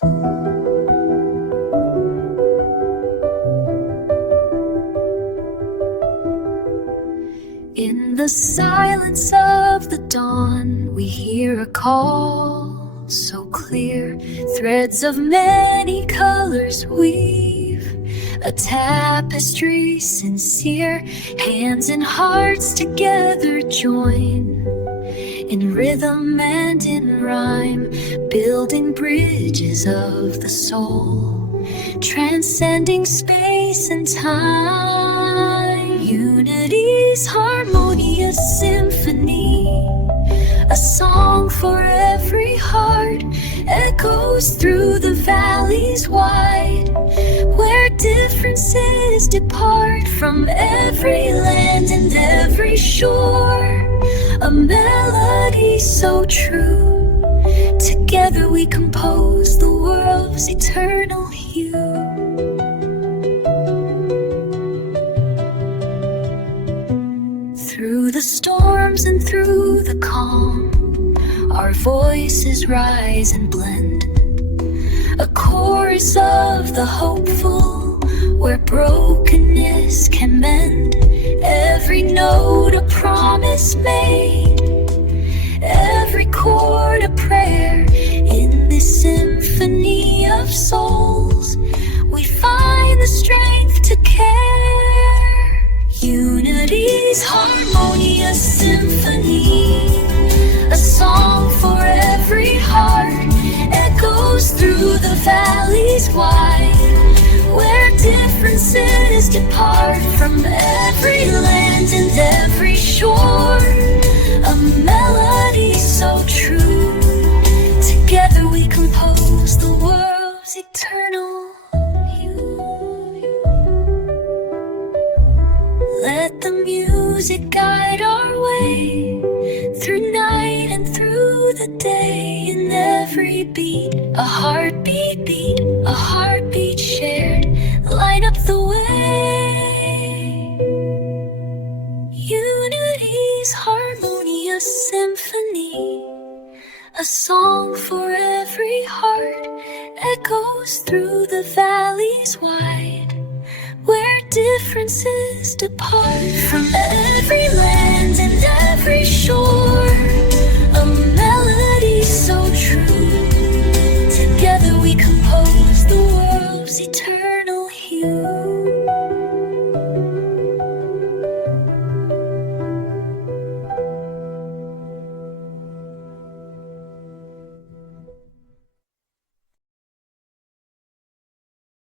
In the silence of the dawn, we hear a call so clear. Threads of many colors weave a tapestry sincere. Hands and hearts together join in rhythm and in rhyme, building bridges of the soul, transcending space and time. Unity's harmonious symphony, a song for every heart, echoes through the valleys wide, where differences depart from every land and every shore. A melody so true, together we compose the world's eternal hue. Through the storms and through the calm, our voices rise and blend, a chorus of the hopeful, where brokenness can mend. Every note a promise made, every chord a prayer. In this symphony of souls, we find the strength to care. Unity's harmonious symphony, a song for every heart, echoes through the valleys wide, where differences depart from every land and every shore. A melody so true, together we compose the world's eternal hue. Let the music guide our way, through night and through the day. In every beat, a heartbeat beat, a heartbeat shared, light up the way. Unity's harmonious symphony, a song for every heart, echoes through the valleys wide, where differences depart from every land and every shore. A melody so true, together we compose the world's eternal.